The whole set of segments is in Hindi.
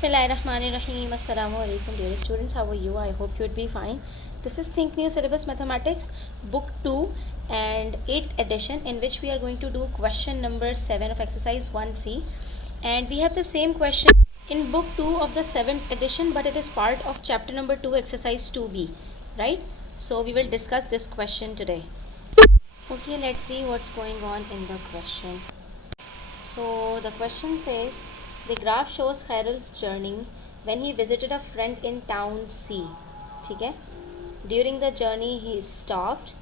Bismillahirrahmanirrahim. Assalamu alaikum dear students. How are you? I hope you would be fine. This is Think New Syllabus Mathematics Book 2 and 8th edition, in which we are going to do question number 7 of exercise 1C, and we have the same question in book 2 of the 7th edition, but it is part of chapter number 2 exercise 2B, right? So we will discuss this question today. Okay, let's see what's going on in the question. So the question says, the graph shows Khairul's journey when he visited a friend in town C. ठीक है? During the journey he stopped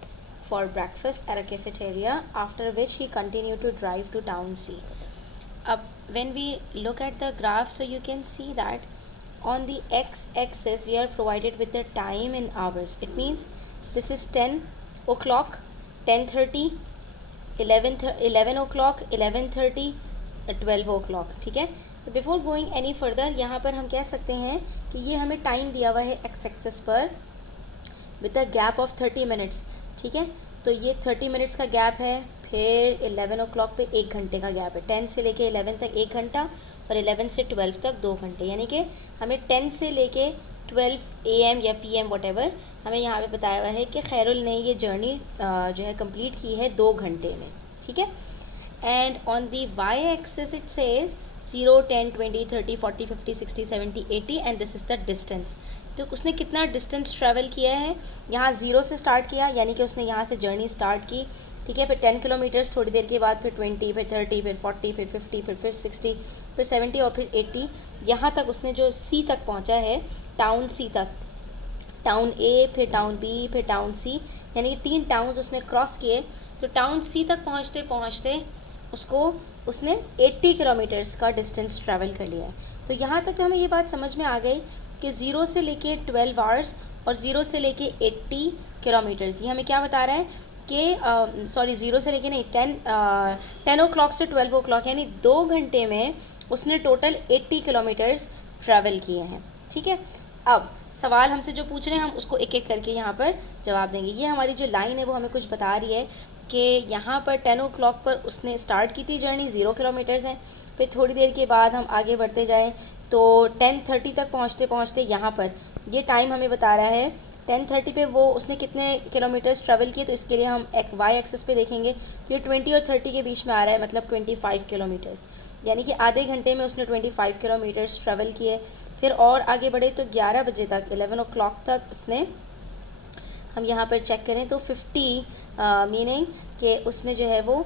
for breakfast at a cafeteria, after which he continued to drive to town C. When we look at the graph, so you can see that on the x-axis we are provided with the time in hours. It means this is 10 o'clock, 10:30, 11 o'clock, 11:30, 12 o'clock. ठीक है? तो बिफोर गोइंग एनी फर्दर, यहाँ पर हम कह सकते हैं कि ये हमें टाइम दिया हुआ है एक्स एक्सेस पर with the gap of 30 minutes. ठीक है? तो ये 30 मिनट्स का गैप है, फिर 11 o'clock पे 1 घंटे का गैप है. 10 से लेके 11 तक 1 घंटा और 11 से 12 तक 2 घंटे. यानी कि हमें 10 से लेके 12 AM या PM वॉटेवर हमें यहाँ पे बताया हुआ है कि खैरुल ने ये जर्नी जो है कंप्लीट की है 2 घंटे में. ठीक है? And on the Y axis it says 0, 10, 20, 30, 40, 50, 60, 70, 80 and this is the distance. तो उसने कितना डिस्टेंस ट्रैवल किया है? यहाँ 0 से स्टार्ट किया, यानी कि उसने यहाँ से जर्नी स्टार्ट की. ठीक है? फिर 10 किलोमीटर्स, थोड़ी देर के बाद फिर 20, फिर 30, फिर 40, फिर 50, फिर 60, फिर 70 और फिर 80. यहाँ तक उसने जो सी तक पहुँचा है, टाउन सी तक, टाउन ए, फिर टाउन बी, फिर टाउन सी, यानी कि 3 टाउन्स उसने क्रॉस किए. तो टाउन सी तक पहुँचते पहुँचते उसने 80 किलोमीटर्स का डिस्टेंस ट्रैवल कर लिया है. तो यहाँ तक तो हमें ये बात समझ में आ गई कि 0 से लेके 12 आवर्स और 0 से लेके 80 किलोमीटर्स, ये हमें क्या बता रहा है कि 0 से लेके नहीं, 10 o'clock से 12 o'clock, यानी 2 घंटे में उसने टोटल 80 किलोमीटर्स ट्रैवल किए हैं. ठीक है? अब सवाल हमसे जो पूछ रहे हैं हम उसको एक एक करके यहाँ पर जवाब देंगे. ये हमारी जो लाइन है वो हमें कुछ बता रही है कि यहाँ पर 10 o'clock पर उसने स्टार्ट की थी जर्नी, 0 किलोमीटर्स हैं. फिर थोड़ी देर के बाद हम आगे बढ़ते जाएं तो 10:30 तक पहुँचते पहुँचते यहाँ पर ये टाइम हमें बता रहा है 10:30 पे वो उसने कितने किलोमीटर्स ट्रैवल किए. तो इसके लिए हम एक वाई एक्सेस पे देखेंगे तो ये 20 और 30 के बीच में आ रहा है, मतलब 25 किलोमीटर्स, यानी कि आधे घंटे में उसने 25 किलोमीटर्स ट्रैवल किए. फिर और आगे बढ़े तो 11 बजे तक, 11 o'clock तक उसने, हम यहाँ पर चेक करें तो 50 मीनिंग कि उसने जो है वो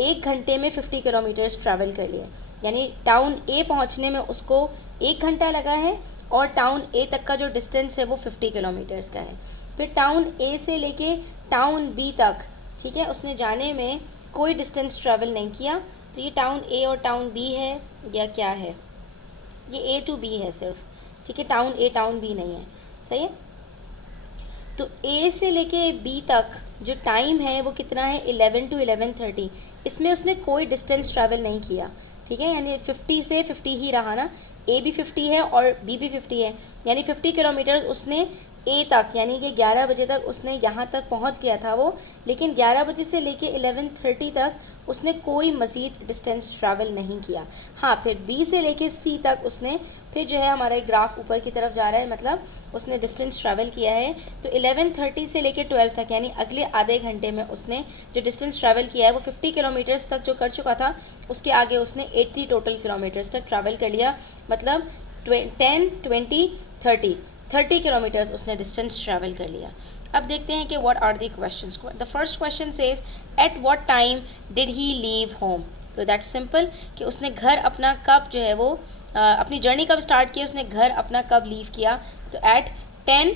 1 घंटे में 50 किलोमीटर्स ट्रैवल कर लिए. यानी टाउन ए पहुँचने में उसको 1 घंटा लगा है और टाउन ए तक का जो डिस्टेंस है वो 50 किलोमीटर्स का है. फिर टाउन ए से लेके टाउन बी तक, ठीक है, उसने जाने में कोई डिस्टेंस ट्रैवल नहीं किया. तो ये टाउन ए और टाउन बी है या क्या है? ये ए टू बी है सिर्फ. ठीक है? टाउन ए टाउन बी नहीं है. सही है? तो ए से लेके बी तक जो टाइम है वो कितना है? 11 to 11:30. इसमें उसने कोई डिस्टेंस ट्रैवल नहीं किया. ठीक है? यानी 50 से 50 ही रहा ना. ए भी 50 है और बी भी 50 है, यानी 50 किलोमीटर्स उसने ए तक, यानी कि 11 बजे तक उसने यहाँ तक पहुँच गया था वो. लेकिन 11 बजे से लेके 11:30 तक उसने कोई मज़ीद डिस्टेंस ट्रैवल नहीं किया. हाँ, फिर बी से लेके सी तक उसने, फिर जो है हमारा ग्राफ ऊपर की तरफ जा रहा है, मतलब उसने डिस्टेंस ट्रैवल किया है. तो 11:30 से लेके 12 तक, यानी अगले आधे घंटे में उसने जो डिस्टेंस ट्रैवल किया है वो 50 किलोमीटर्स तक जो कर चुका था, उसके आगे उसने 80 टोटल किलोमीटर्स तक ट्रैवल कर लिया. मतलब 10, 20, 30 किलोमीटर्स उसने डिस्टेंस ट्रैवल कर लिया. अब देखते हैं कि what are the questions. The first question says at what time did he leave home. तो दैट्स सिंपल कि उसने घर अपना कब जो है वो अपनी जर्नी कब स्टार्ट की, उसने घर अपना कब लीव किया. तो एट 10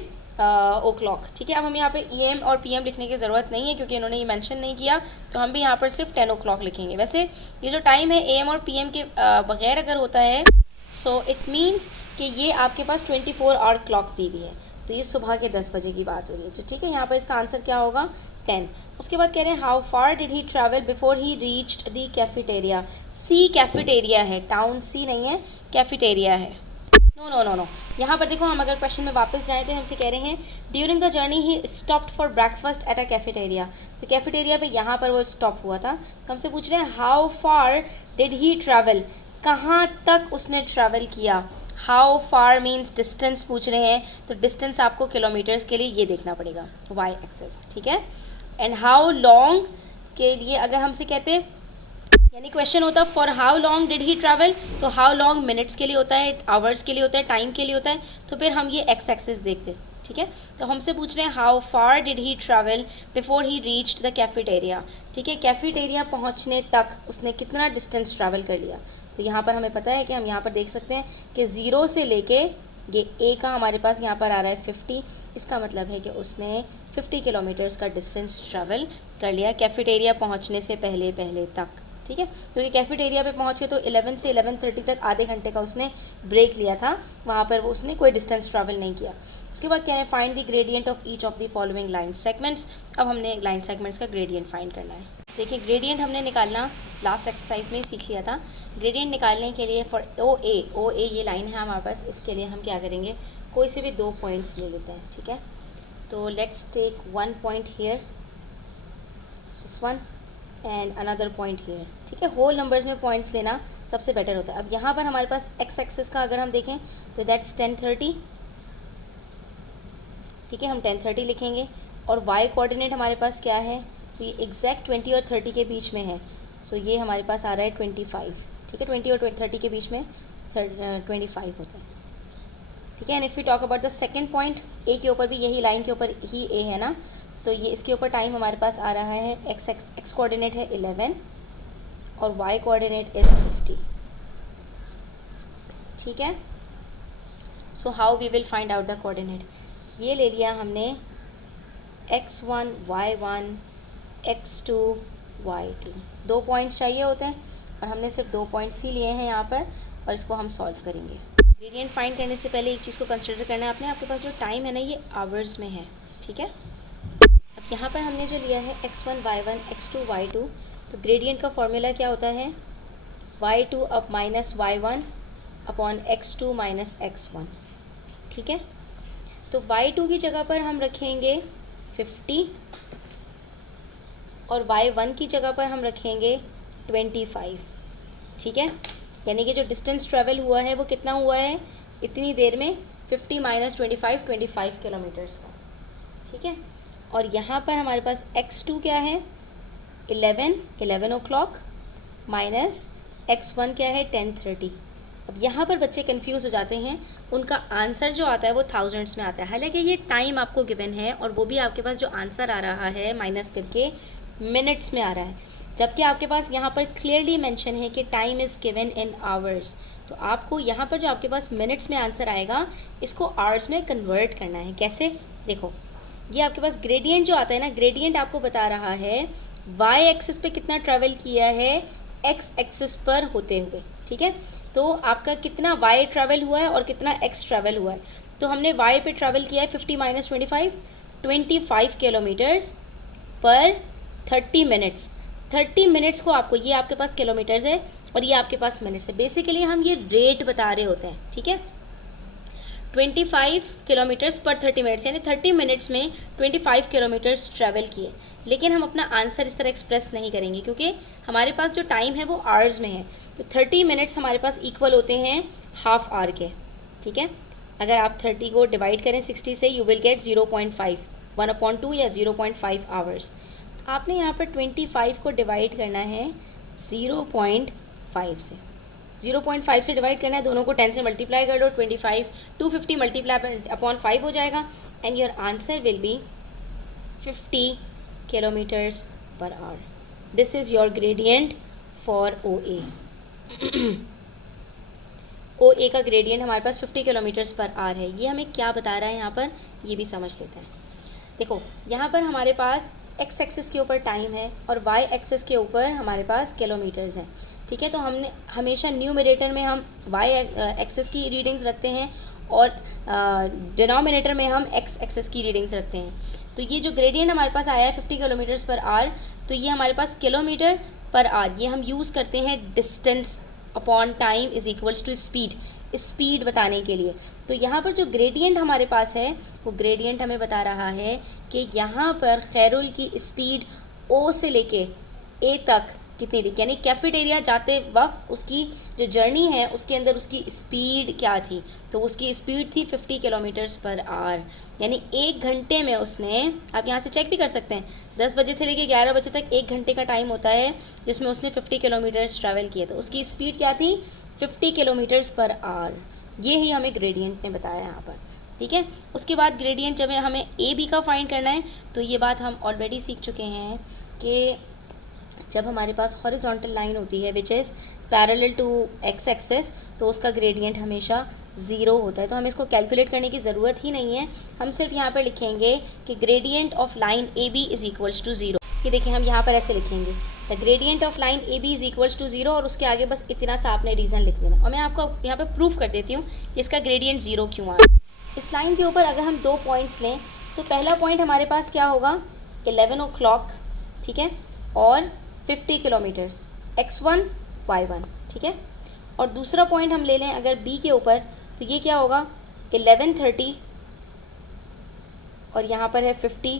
o'clock. ठीक है? अब हम यहाँ पे AM और PM लिखने की ज़रूरत नहीं है क्योंकि इन्होंने ये मेंशन नहीं किया, तो हम भी यहाँ पर सिर्फ 10 o'clock लिखेंगे. वैसे ये जो टाइम है AM और PM के बगैर अगर होता है, सो इट मीन्स कि ये आपके पास 24 आवर क्लॉक दी हुई है. तो ये सुबह के 10 बजे की बात हो रही है. तो ठीक है, यहाँ पर इसका आंसर क्या होगा? 10. उसके बाद कह रहे हैं how far did he travel before he reached the cafeteria. C cafeteria है, टाउन सी नहीं है, कैफेटेरिया है. नो नो नो नो, यहाँ पर देखो, हम अगर क्वेश्चन में वापस जाएँ तो हमसे कह रहे हैं during the journey he stopped for breakfast at a cafeteria. तो कैफेटेरिया पे यहाँ पर वो स्टॉप हुआ था. तो हमसे पूछ रहे हैं how far did he travel, कहाँ तक उसने ट्रैवल किया. हाउ फार मीन्स डिस्टेंस पूछ रहे हैं, तो डिस्टेंस आपको किलोमीटर्स के लिए ये देखना पड़ेगा, वाई एक्सेस, ठीक है। एंड हाउ लॉन्ग के लिए अगर हमसे कहते हैं, यानी क्वेश्चन होता है for how long did he travel, तो हाउ लॉन्ग मिनट्स के लिए होता है, आवर्स के लिए होता है, टाइम के लिए होता है, तो फिर हम ये एक्स एक्सिस देखते हैं, ठीक है। तो हमसे पूछ रहे हैं how far did he travel before he reached the cafeteria, ठीक है। कैफेटेरिया पहुंचने तक उसने कितना डिस्टेंस ट्रैवल कर लिया, तो यहाँ पर हमें पता है कि हम यहाँ पर देख सकते हैं कि 0 से लेके ये ए का हमारे पास यहाँ पर आ रहा है 50, इसका मतलब है कि उसने 50 किलोमीटर्स का डिस्टेंस ट्रैवल कर लिया कैफेटेरिया पहुँचने से पहले तक, ठीक है। क्योंकि कैफेटेरिया पे पहुँच के तो 11 से 11:30 तक आधे घंटे का उसने ब्रेक लिया था, वहाँ पर वो उसने कोई डिस्टेंस ट्रैवल नहीं किया। उसके बाद क्या है, find the gradient of each of the following line segments. अब हमने लाइन सेगमेंट्स का ग्रेडियंट फाइंड करना है। देखिए ग्रेडियंट हमने निकालना लास्ट एक्सरसाइज में ही सीख लिया था। ग्रेडियंट निकालने के लिए फॉर ओ ए ये लाइन है हमारे पास, इसके लिए हम क्या करेंगे, कोई से भी 2 पॉइंट्स ले लेते हैं, ठीक है। तो let's take 1 point here, this one and another point here, ठीक है। होल नंबर्स में पॉइंट्स लेना सबसे बेटर होता है। अब यहाँ पर हमारे पास एक्स एक्सिस का अगर हम देखें तो दैट्स 10:30, ठीक है, हम 10:30 लिखेंगे। और वाई कोऑर्डिनेट हमारे पास क्या है, तो ये एग्जैक्ट 20 और 30 के बीच में है, सो ये हमारे पास आ रहा है 25, ठीक है। 20 और 30 के बीच में 25 होता है, ठीक है। And if you talk about the second point, A के ऊपर भी यही लाइन के ऊपर ही ए है ना, तो ये इसके ऊपर टाइम हमारे पास आ रहा है एक्स कोऑर्डिनेट है 11 और वाई कोऑर्डिनेट इज़ 50, ठीक है। So how we will find out the coordinate, ये ले लिया हमने x1 y1 x2 y2, 2 points चाहिए होते हैं और हमने सिर्फ 2 पॉइंट्स ही लिए हैं यहाँ पर, और इसको हम सॉल्व करेंगे। ग्रेडियंट फाइंड करने से पहले एक चीज़ को कंसिडर करना है आपने, आपके पास जो टाइम है ना ये आवर्स में है, ठीक है। अब यहाँ पर हमने जो लिया है x1 y1 x2 y2, तो ग्रेडियंट का फॉर्मूला क्या होता है, y2 up minus y1 upon x2 minus x1, ठीक है। तो y2 की जगह पर हम रखेंगे 50 और y1 की जगह पर हम रखेंगे 25, ठीक है। यानी कि जो डिस्टेंस ट्रैवल हुआ है वो कितना हुआ है इतनी देर में, 50 माइनस 25 किलोमीटर्स का, ठीक है। और यहाँ पर हमारे पास x2 क्या है 11 o'clock माइनस x1 क्या है 10:30। अब यहाँ पर बच्चे कंफ्यूज हो जाते हैं, उनका आंसर जो आता है वो थाउजेंड्स में आता है, हालांकि ये टाइम आपको गिवन है और वो भी आपके पास जो आंसर आ रहा है माइनस करके मिनट्स में आ रहा है, जबकि आपके पास यहाँ पर क्लियरली मेंशन है कि time is given in hours. तो आपको यहाँ पर जो आपके पास मिनट्स में आंसर आएगा इसको आवर्स में कन्वर्ट करना है। कैसे, देखो ये आपके पास ग्रेडियंट जो आता है ना, ग्रेडियंट आपको बता रहा है वाई एक्सिस पे कितना ट्रैवल किया है एक्स एक्सिस पर होते हुए, ठीक है। तो आपका कितना वाई ट्रैवल हुआ है और कितना एक्स ट्रैवल हुआ है, तो हमने वाई पे ट्रैवल किया है 50 माइनस 25 किलोमीटर्स पर 30 मिनट्स। 30 मिनट्स को आपको, ये आपके पास किलोमीटर्स है और ये आपके पास मिनट्स है, बेसिकली हम ये रेट बता रहे होते हैं, ठीक है। 25 किलोमीटर्स पर 30 मिनट्स, यानी 30 मिनट्स में 25 किलोमीटर्स ट्रैवल किए। लेकिन हम अपना आंसर इस तरह एक्सप्रेस नहीं करेंगे क्योंकि हमारे पास जो टाइम है वो आवर्स में है, तो 30 मिनट्स हमारे पास इक्वल होते हैं हाफ आवर के, ठीक है। अगर आप 30 को डिवाइड करें 60 से, यू विल गेट 0.5, 1/2 या 0.5 आवर्स। आपने यहाँ पर 25 को डिवाइड करना है 0.5 से, 0.5 से डिवाइड करना है, दोनों को 10 से मल्टीप्लाई कर दो, 250 मल्टीप्लाई अपॉन 5 हो जाएगा and your answer will be 50 kilometres per hour. This is your gradient for O A. O A का ग्रेडियंट हमारे पास 50 किलोमीटर्स पर आवर है। ये हमें क्या बता रहा है यहाँ पर, ये भी समझ लेते हैं। देखो यहाँ पर हमारे पास एक्स एक्सिस के ऊपर टाइम है और वाई एक्सिस के ऊपर हमारे पास किलोमीटर्स हैं, ठीक है। तो हमने हमेशा न्यूमरेटर में हम वाई एक्सिस की रीडिंग्स रखते हैं और डिनोमिनेटर में हम एक्स एक्सिस की रीडिंग्स रखते हैं। तो ये जो ग्रेडियंट हमारे पास आया है 50 किलोमीटर्स पर आवर, तो ये हमारे पास किलोमीटर पर आवर, ये हम यूज़ करते हैं distance upon time is equals to speed, speed बताने के लिए। तो यहाँ पर जो ग्रेडियंट हमारे पास है वो ग्रेडियंट हमें बता रहा है कि यहाँ पर खैरुल की स्पीड ओ से लेके ए तक कितनी थी, यानी कैफेटेरिया जाते वक्त उसकी जो जर्नी है उसके अंदर उसकी स्पीड क्या थी, तो उसकी स्पीड थी 50 किलोमीटर्स पर आवर। यानी 1 घंटे में उसने, आप यहाँ से चेक भी कर सकते हैं, 10 बजे से लेकर 11 बजे तक 1 घंटे का टाइम होता है जिसमें उसने 50 किलोमीटर्स ट्रैवल किए, तो उसकी स्पीड क्या थी 50 किलोमीटर्स पर आवर। ये ही हमें ग्रेडियंट ने बताया यहाँ पर, ठीक है। उसके बाद ग्रेडियंट जब हमें ए बी का फाइंड करना है, तो ये बात हम ऑलरेडी सीख चुके हैं कि जब हमारे पास हॉरिजॉन्टल लाइन होती है which is parallel to X axes, तो उसका ग्रेडियंट हमेशा ज़ीरो होता है। तो हमें इसको कैलकुलेट करने की ज़रूरत ही नहीं है, हम सिर्फ यहाँ पर लिखेंगे कि gradient of line A B is equals to zero. ये देखिए हम यहाँ पर ऐसे लिखेंगे, the gradient of line A B is equals to zero, और उसके आगे बस इतना सा आपने रीज़न लिख देना। और मैं आपको यहाँ पर प्रूफ कर देती हूँ इसका ग्रेडियंट ज़ीरो क्यों आ रहा है। इस लाइन के ऊपर अगर हम 2 पॉइंट्स लें, तो पहला पॉइंट हमारे पास क्या होगा 11 o'clock, ठीक है, और 50 किलोमीटर्स x1 y1, ठीक है। और दूसरा पॉइंट हम ले लें अगर b के ऊपर, तो ये क्या होगा 11:30 और यहाँ पर है 50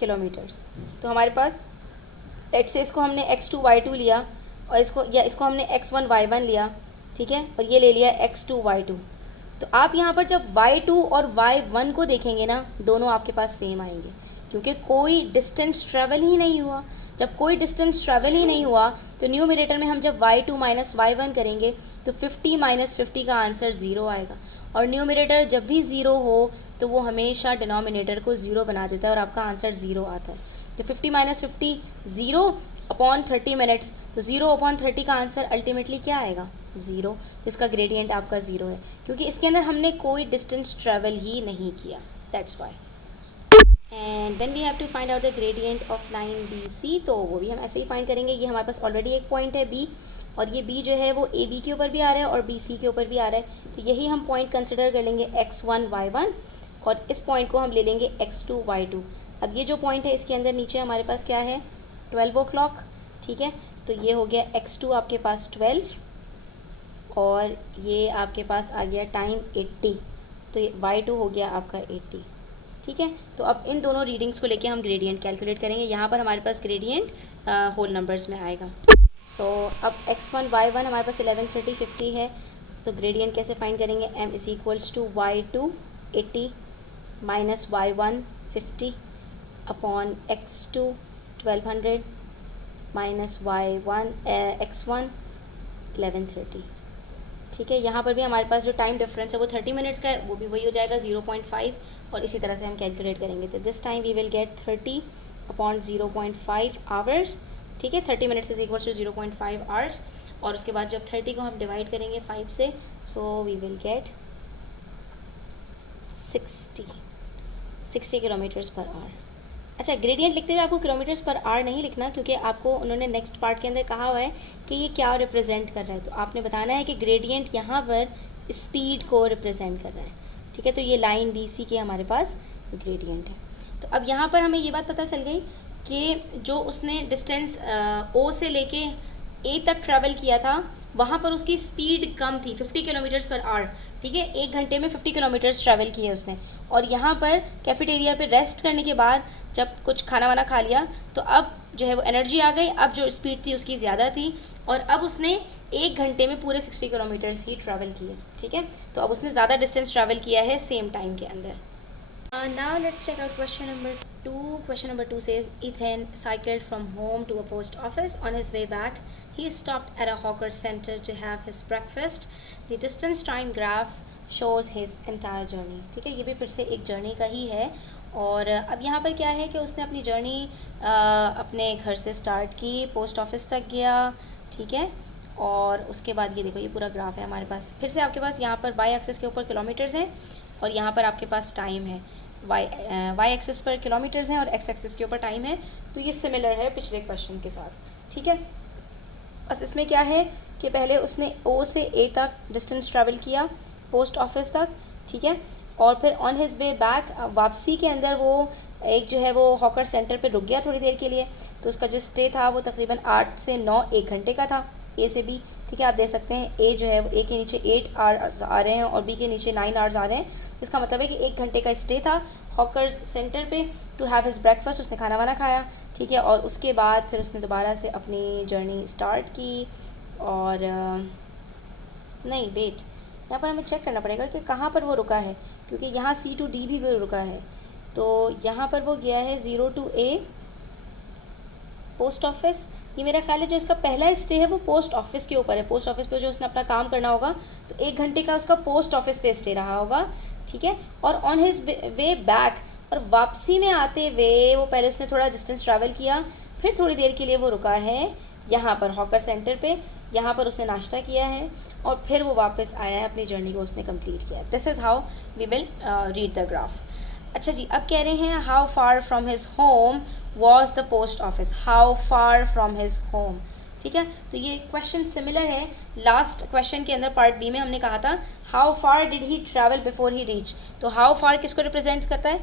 किलोमीटर्स। तो हमारे पास लेट्स से इसको हमने x2 y2 लिया, और इसको हमने x1 y1 लिया, ठीक है, और ये ले लिया x2 y2। तो आप यहाँ पर जब y2 और y1 को देखेंगे ना, दोनों आपके पास सेम आएंगे, क्योंकि कोई डिस्टेंस ट्रैवल ही नहीं हुआ। जब कोई डिस्टेंस ट्रैवल ही नहीं हुआ तो न्यूमरेटर में हम जब y2 माइनस y1 करेंगे तो 50 माइनस 50 का आंसर ज़ीरो आएगा। और न्यूमरेटर जब भी ज़ीरो हो तो वो हमेशा डिनोमिनेटर को ज़ीरो बना देता है और आपका आंसर ज़ीरो आता है। तो 50 माइनस 50 ज़ीरो अपॉन 30 मिनट्स, तो 0 अपॉन 30 का आंसर अल्टीमेटली क्या आएगा ज़ीरो। तो इसका ग्रेडियंट आपका ज़ीरो है, क्योंकि इसके अंदर हमने कोई डिस्टेंस ट्रैवल ही नहीं किया, that's why. And when we have to find out the gradient of line B C, तो वो भी हम ऐसे ही फाइंड करेंगे। ये हमारे पास ऑलरेडी एक पॉइंट है बी, और ये बी जो है वो ए बी के ऊपर भी आ रहा है और बी सी के ऊपर भी आ रहा है, तो यही हम पॉइंट कंसिडर कर लेंगे x1 y1, और इस पॉइंट को हम ले लेंगे x2 y2। अब ये जो पॉइंट है इसके अंदर नीचे हमारे पास क्या है 12 o'clock, ठीक है, तो ये हो गया x2 आपके पास 12 और ये आपके पास आ गया टाइम 80, तो ये y2 हो गया आपका 80, ठीक है। तो अब इन दोनों रीडिंग्स को लेके हम ग्रेडियंट कैलकुलेट करेंगे। यहाँ पर हमारे पास ग्रेडियंट होल नंबर्स में आएगा। सो अब x1 y1 हमारे पास 11 30 50 है, तो ग्रेडियंट कैसे फाइंड करेंगे, m is equals to y2 80 minus y1 50 upon x2 1200 minus y1 x1 1130, ठीक है। यहाँ पर भी हमारे पास जो टाइम डिफरेंस है वो 30 मिनट्स का है, वो भी वही हो जाएगा 0.5, और इसी तरह से हम कैलकुलेट करेंगे। तो this time we will get 30 upon 0.5 hours, ठीक है। 30 minutes is equal to 0.5 hours, और उसके बाद जब 30 को हम डिवाइड करेंगे 5 से, so we will get 60 kilometres per hour. अच्छा, ग्रेडियंट लिखते हुए आपको किलोमीटर्स पर आवर नहीं लिखना, क्योंकि आपको उन्होंने नेक्स्ट पार्ट के अंदर कहा हुआ है कि ये क्या रिप्रेजेंट कर रहा है। तो आपने बताना है कि ग्रेडियंट यहाँ पर स्पीड को रिप्रेजेंट कर रहा है, ठीक है। तो ये लाइन बी सी के हमारे पास ग्रेडियंट है। तो अब यहाँ पर हमें ये बात पता चल गई कि जो उसने डिस्टेंस ओ से लेके ए तक ट्रैवल किया था, वहाँ पर उसकी स्पीड कम थी 50 किलोमीटर्स पर आवर, ठीक है। 1 घंटे में 50 किलोमीटर्स ट्रैवल किए उसने। और यहाँ पर कैफेटेरिया पे रेस्ट करने के बाद जब कुछ खाना वाना खा लिया, तो अब जो है वो एनर्जी आ गई, अब जो स्पीड थी उसकी ज़्यादा थी, और अब उसने 1 घंटे में पूरे 60 किलोमीटर्स ही ट्रैवल किए, ठीक है। तो अब उसने ज़्यादा डिस्टेंस ट्रैवल किया है सेम टाइम के अंदर। Now let's check out question number 2. Question number 2 says Ethan cycled from home to a post office. On his way back, he stopped at a hawker center to have his breakfast. The distance time graph shows his entire journey. ठीक है, ये भी फिर से एक जर्नी का ही है। और अब यहाँ पर क्या है कि उसने अपनी जर्नी अपने घर से स्टार्ट की, पोस्ट ऑफिस तक गया, ठीक है। और उसके बाद ये देखो ये पूरा ग्राफ है हमारे पास। फिर से आपके पास यहाँ पर वाई एक्सिस के ऊपर किलोमीटर्स हैं, और यहाँ पर आपके पास टाइम है। वाई एक्सिस पर किलोमीटर्स हैं और एक्स एक्सिस के ऊपर टाइम है। तो ये सिमिलर है पिछले क्वेश्चन के साथ, ठीक है। बस इसमें क्या है कि पहले उसने ओ से ए तक डिस्टेंस ट्रैवल किया पोस्ट ऑफिस तक, ठीक है। और फिर ऑन हिज वे बैक, वापसी के अंदर वो एक जो है वो हॉकर सेंटर पे रुक गया थोड़ी देर के लिए। तो उसका जो स्टे था वो तकरीबन 8 से 9 1 घंटे का था ए से बी, ठीक है, आप देख सकते हैं ए जो है वो ए के नीचे 8 आवर्स आ रहे हैं और बी के नीचे 9 आवर्स आ रहे हैं। तो इसका मतलब है कि 1 घंटे का स्टे था हॉकर्स सेंटर पे टू हैव हिज ब्रेकफास्ट। उसने खाना वाना खाया, ठीक है, और उसके बाद फिर उसने दोबारा से अपनी जर्नी स्टार्ट की। और नहीं वेट, यहाँ पर हमें चेक करना पड़ेगा कि कहाँ पर वो रुका है, क्योंकि यहाँ C to D भी वो रुका है। तो यहाँ पर वो गया है 0 to A पोस्ट ऑफिस। ये मेरा ख्याल है जो इसका पहला स्टे है वो पोस्ट ऑफिस के ऊपर है। पोस्ट ऑफिस पे जो उसने अपना काम करना होगा, तो 1 घंटे का उसका पोस्ट ऑफिस पे स्टे रहा होगा, ठीक है। और ऑन हिज वे बैक, और वापसी में आते हुए वो पहले उसने थोड़ा डिस्टेंस ट्रैवल किया, फिर थोड़ी देर के लिए वो रुका है यहाँ पर हॉकर सेंटर पे। यहाँ पर उसने नाश्ता किया है और फिर वो वापस आया है, अपनी जर्नी को उसने कंप्लीट किया। This is how we will read the graph. अच्छा जी, अब कह रहे हैं how far from his home was the post office. How far from his home, ठीक है। तो ये क्वेश्चन सिमिलर है लास्ट क्वेश्चन के अंदर, पार्ट बी में हमने कहा था how far did he travel before he reach. तो हाउ फार किसको रिप्रेजेंट करता है?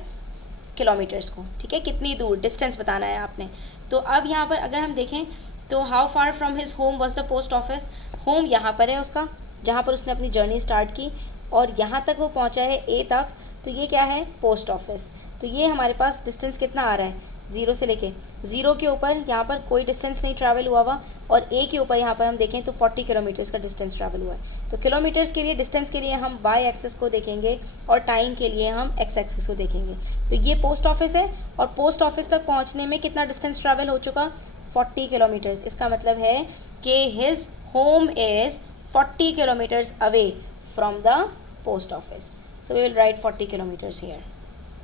किलोमीटर्स को, ठीक है, कितनी दूर, डिस्टेंस बताना है आपने। तो अब यहाँ पर अगर हम देखें तो how far from his home was the post office. Home यहाँ पर है उसका, जहाँ पर उसने अपनी जर्नी स्टार्ट की, और यहाँ तक वो पहुँचा है ए तक, तो ये क्या है? Post office. तो ये हमारे पास डिस्टेंस कितना आ रहा है? 0 से लेके 0 के ऊपर यहाँ पर कोई डिस्टेंस नहीं ट्रैवल हुआ हुआ, और ए के ऊपर यहाँ पर हम देखें तो 40 किलोमीटर्स का डिस्टेंस ट्रैवल हुआ है। तो किलोमीटर्स के लिए, डिस्टेंस के लिए हम वाई एक्सेस को देखेंगे और टाइम के लिए हम एक्स एक्सेस को देखेंगे। तो ये पोस्ट ऑफिस है, और पोस्ट ऑफिस तक पहुँचने में कितना डिस्टेंस ट्रैवल हो चुका? 40 किलोमीटर्स। इसका मतलब है कि his home is 40 kilometres away from the post office. So we will write 40 kilometres here,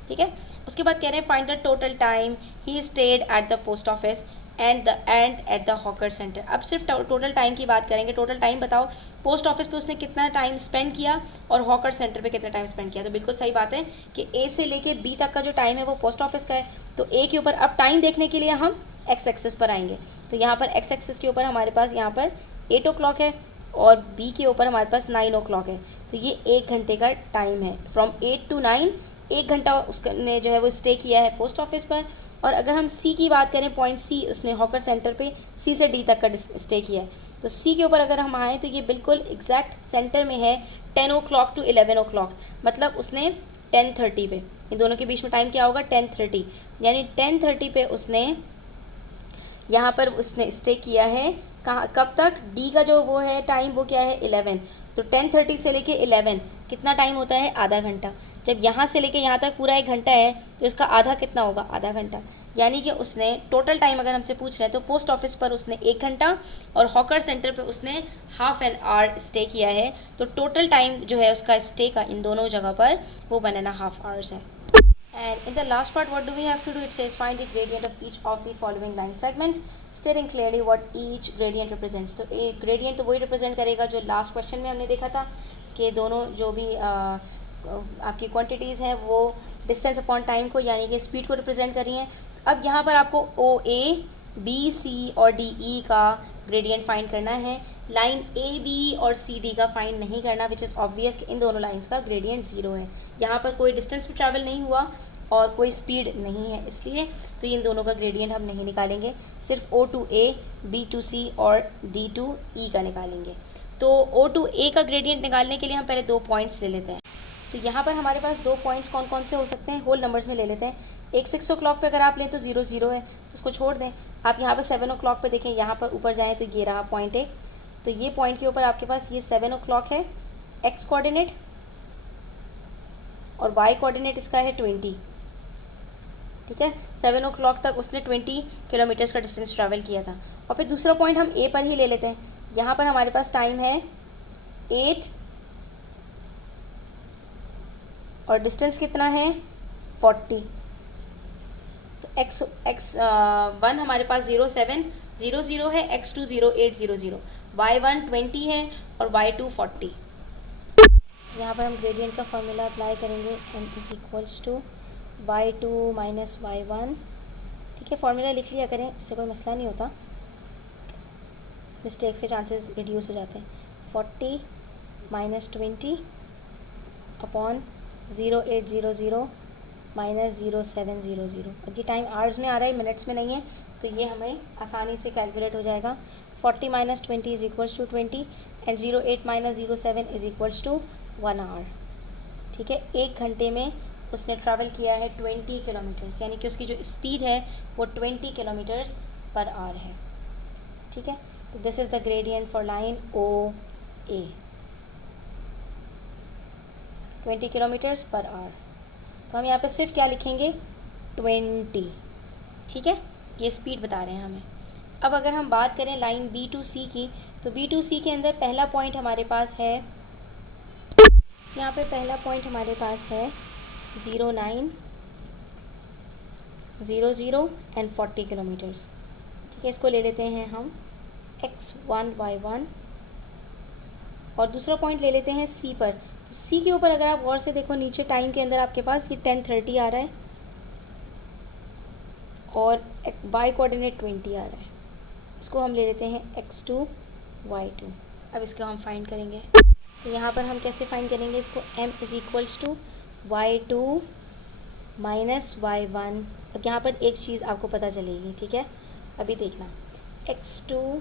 ठीक है। उसके बाद कह रहे हैं find the total time he stayed at the post office and at the hawker centre. अब सिर्फ टोटल टाइम की बात करेंगे। टोटल टाइम बताओ, पोस्ट ऑफिस पे उसने कितना टाइम स्पेंड किया और हॉकर सेंटर पे कितना टाइम स्पेंड किया। तो बिल्कुल सही बात है कि ए से लेके बी तक का जो टाइम है वो पोस्ट ऑफिस का है। तो ए के ऊपर अब टाइम देखने के लिए हम एक्स एक्सेस पर आएंगे। तो यहाँ पर एक्स एक्सेस के ऊपर हमारे पास यहाँ पर 8 o'clock है, और बी के ऊपर हमारे पास 9 o'clock है। तो ये 1 घंटे का टाइम है, फ्रॉम 8 to 9, 1 घंटा उसने जो है वो स्टे किया है पोस्ट ऑफिस पर। और अगर हम सी की बात करें, पॉइंट सी, उसने हॉकर सेंटर पे सी से डी तक का स्टे किया है। तो सी के ऊपर अगर हम आएँ तो ये बिल्कुल एग्जैक्ट सेंटर में है, 10 o'clock to 11 o'clock, मतलब उसने 10:30 पे, इन दोनों के बीच में टाइम क्या होगा? 10:30, यानी 10:30 पे उसने यहाँ पर उसने स्टे किया है। कहाँ, कब तक? डी का जो वो है टाइम, वो क्या है? 11। तो 10:30 से लेके 11 कितना टाइम होता है? आधा घंटा। जब यहाँ से लेके यहाँ तक पूरा 1 घंटा है, तो इसका आधा कितना होगा? आधा घंटा। यानी कि उसने टोटल टाइम अगर हमसे पूछ रहे हैं तो पोस्ट ऑफिस पर उसने 1 घंटा और हॉकर सेंटर पे उसने हाफ एन आवर स्टे किया है। तो टोटल टाइम जो है उसका स्टे का इन दोनों जगह पर वो बनाना हाफ आवर्स है। And in the last part, what do we have to do? It says find the gradient of each of the following line segments, stating clearly what each gradient represents. तो एक gradient तो वही represent करेगा जो last question में हमने देखा था कि दोनों जो भी आपकी quantities हैं वो distance upon time को, यानी कि speed को represent कर रही हैं। अब यहाँ पर आपको OA, BC और DE का ग्रेडियंट फाइंड करना है। लाइन AB और CD का फाइंड नहीं करना, विच इज़ ऑब्वियस कि इन दोनों लाइंस का ग्रेडियंट 0 है। यहाँ पर कोई डिस्टेंस भी ट्रैवल नहीं हुआ और कोई स्पीड नहीं है, इसलिए तो इन दोनों का ग्रेडियंट हम नहीं निकालेंगे, सिर्फ O to A, B to C और D to E का निकालेंगे। तो O to A का ग्रेडियंट निकालने के लिए हम पहले 2 पॉइंट्स ले लेते हैं। तो यहाँ पर हमारे पास 2 पॉइंट्स कौन कौन से हो सकते हैं? होल नंबर्स में ले लेते हैं। एक 6 o'clock पे अगर आप लें तो 0 0 है, तो उसको छोड़ दें। आप यहाँ पर 7 o'clock पे देखें, यहाँ पर ऊपर जाएँ तो ये रहा पॉइंट 1। तो ये पॉइंट के ऊपर आपके पास ये 7 o'clock है, एक्स कोऑर्डिनेट, और वाई कोऑर्डिनेट इसका है 20, ठीक है। 7 o'clock तक उसने 20 किलोमीटर्स का डिस्टेंस ट्रैवल किया था। और फिर दूसरा पॉइंट हम ए पर ही ले लेते हैं। यहाँ पर हमारे पास टाइम है 8 और डिस्टेंस कितना है? 40। तो x1 हमारे पास 0 7 0 0 है, x2 0 8 0 0, y1 20 है और y2 40। यहाँ पर हम ग्रेडियंट का फॉर्मूला अप्लाई करेंगे, m is equals to y2 minus y1, ठीक है। फॉर्मूला लिख लिया करें, इससे कोई मसला नहीं होता, मिस्टेक के चांसेस रिड्यूस हो जाते हैं। 40 माइनस 20 अपॉन 0800 माइनस 0700। अब ये टाइम आवर्स में आ रहा है, मिनट्स में नहीं है, तो ये हमें आसानी से कैलकुलेट हो जाएगा। 40 minus 20 is equals to 20 and 08 minus 07 is equals to 1 hour. ठीक है, 1 घंटे में उसने ट्रैवल किया है 20 किलोमीटर्स, यानी कि उसकी जो स्पीड है वो 20 किलोमीटर्स पर आवर है। ठीक है, तो this is the gradient for line O A, 20 kilometres per hour. तो हम यहाँ पे सिर्फ क्या लिखेंगे, 20। ठीक है, ये स्पीड बता रहे हैं हमें। अब अगर हम बात करें लाइन B2C की, तो B2C के अंदर पहला पॉइंट हमारे पास है, यहाँ पे पहला पॉइंट हमारे पास है 09, 00 एंड 40 किलोमीटर्स। ठीक है, इसको ले लेते हैं हम x1 y1 और दूसरा पॉइंट ले लेते हैं C पर। तो C के ऊपर अगर आप गौर से देखो नीचे टाइम के अंदर आपके पास ये 10:30 आ रहा है और y कोऑर्डिनेट 20 आ रहा है। इसको हम ले लेते हैं x2 y2। अब इसको हम फाइंड करेंगे, तो यहाँ पर हम कैसे फाइंड करेंगे इसको, m is equals to y2 minus y1। अब यहाँ पर एक चीज़ आपको पता चलेगी। ठीक है, अभी देखना, x2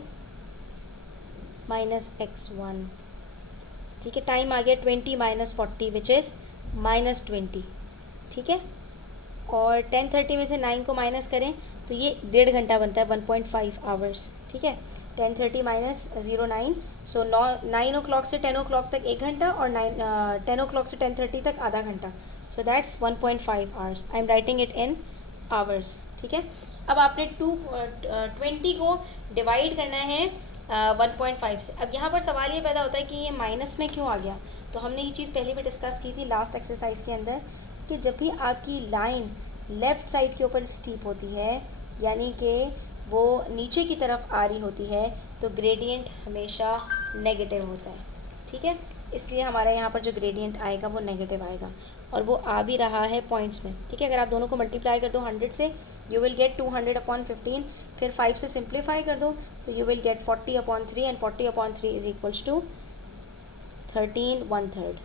माइनस x1। ठीक है, टाइम आ गया 20 माइनस 40 विच इज़ माइनस 20। ठीक है, और 10:30 में से 9 को माइनस करें तो ये 1.5 घंटा बनता है, 1.5 आवर्स। ठीक है, 10:30 माइनस 09, सो 9 o'clock से 10 o'clock तक 1 घंटा और 10 o'clock से 10:30 तक आधा घंटा, so that's 1.5 hours. I am writing it in hours. ठीक है, अब आपने 20 को डिवाइड करना है 1.5 से। अब यहाँ पर सवाल ये पैदा होता है कि ये माइनस में क्यों आ गया। तो हमने ये चीज़ पहले भी डिस्कस की थी लास्ट एक्सरसाइज के अंदर कि जब भी आपकी लाइन लेफ़्ट साइड के ऊपर स्टीप होती है, यानी कि वो नीचे की तरफ आ रही होती है, तो ग्रेडियंट हमेशा नेगेटिव होता है। ठीक है, इसलिए हमारे यहाँ पर जो ग्रेडियंट आएगा वो नेगेटिव आएगा और वो आ भी रहा है पॉइंट्स में। ठीक है, अगर आप दोनों को मल्टीप्लाई कर दो 100 से, यू विल गेट 200/15, फिर 5 से सिंप्लीफाई कर दो तो you will get 40/3 and 40/3 is equals to 13/1/3।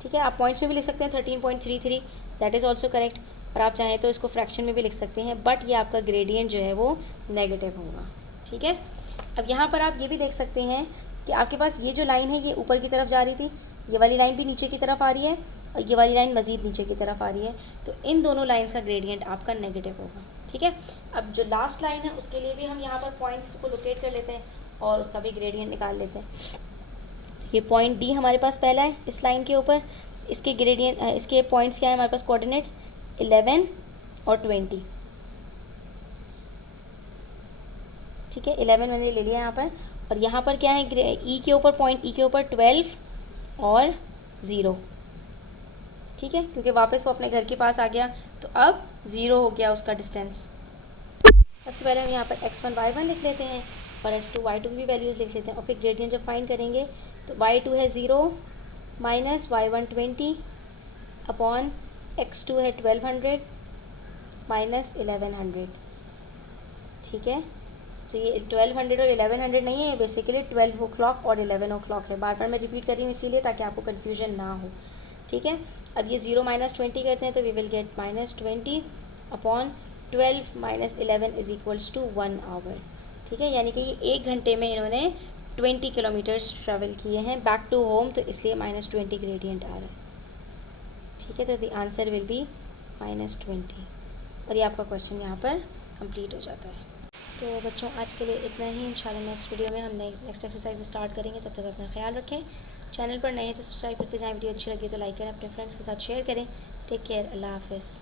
ठीक है, आप पॉइंट्स में भी लिख सकते हैं 13.33, दैट इज़ ऑल्सो करेक्ट, और आप चाहें तो इसको फ्रैक्शन में भी लिख सकते हैं, बट ये आपका ग्रेडियंट जो है वो नेगेटिव होगा। ठीक है, अब यहाँ पर आप ये भी देख सकते हैं कि आपके पास ये जो लाइन है ये ऊपर की तरफ जा रही थी, ये वाली लाइन भी नीचे की तरफ आ रही है और ये वाली लाइन मज़ीद नीचे की तरफ आ रही है, तो इन दोनों लाइन्स का ग्रेडियंट आपका नेगेटिव होगा। ठीक है, अब जो लास्ट लाइन है उसके लिए भी हम यहाँ पर पॉइंट्स को लोकेट कर लेते हैं और उसका भी ग्रेडियंट निकाल लेते हैं। ये पॉइंट डी हमारे पास पहला है इस लाइन के ऊपर, इसके ग्रेडियंट इसके पॉइंट्स क्या है हमारे पास, कोऑर्डिनेट्स 11 और 20। ठीक है, 11 मैंने ले लिया यहाँ पर, और यहाँ पर क्या है ई के ऊपर, पॉइंट ई के ऊपर 12 और 0। ठीक है, क्योंकि वापस वो अपने घर के पास आ गया तो अब 0 हो गया उसका डिस्टेंस। सबसे पहले हम यहाँ पर x1 y1 लिख लेते हैं और x2 y2 की भी वैल्यूज़ लिख लेते हैं, और फिर ग्रेडियंट जब फाइंड करेंगे तो y2 है 0 माइनस y1 20 अपॉन x2 है 1200 माइनस 1100। ठीक है, तो ये 1200 और 1100 नहीं है, ये बेसिकली 12 o'clock और 11 o'clock है। बार बार मैं रिपीट कर रही हूँ इसीलिए ताकि आपको कन्फ्यूजन ना हो। ठीक है, अब ये 0 माइनस 20 करते हैं तो we will get minus 20 upon 12 minus 11 is equals to 1 hour. ठीक है, यानी कि ये 1 घंटे में इन्होंने 20 किलोमीटर्स ट्रैवल किए हैं बैक टू होम, तो इसलिए माइनस 20 ग्रेडियंट आ रहा है। ठीक है, तो the answer will B minus 20, और ये आपका क्वेश्चन यहाँ पर कंप्लीट हो जाता है। तो बच्चों आज के लिए इतना ही, इंशाल्लाह नेक्स्ट वीडियो में हम नेक्स्ट एक्सरसाइज स्टार्ट करेंगे। तब तक अपना ख्याल रखें, चैनल पर नए हैं तो सब्सक्राइब करते जाएं, वीडियो अच्छी लगी तो लाइक करें, अपने फ्रेंड्स के साथ शेयर करें। टेक केयर, अल्लाह हाफ़िज़।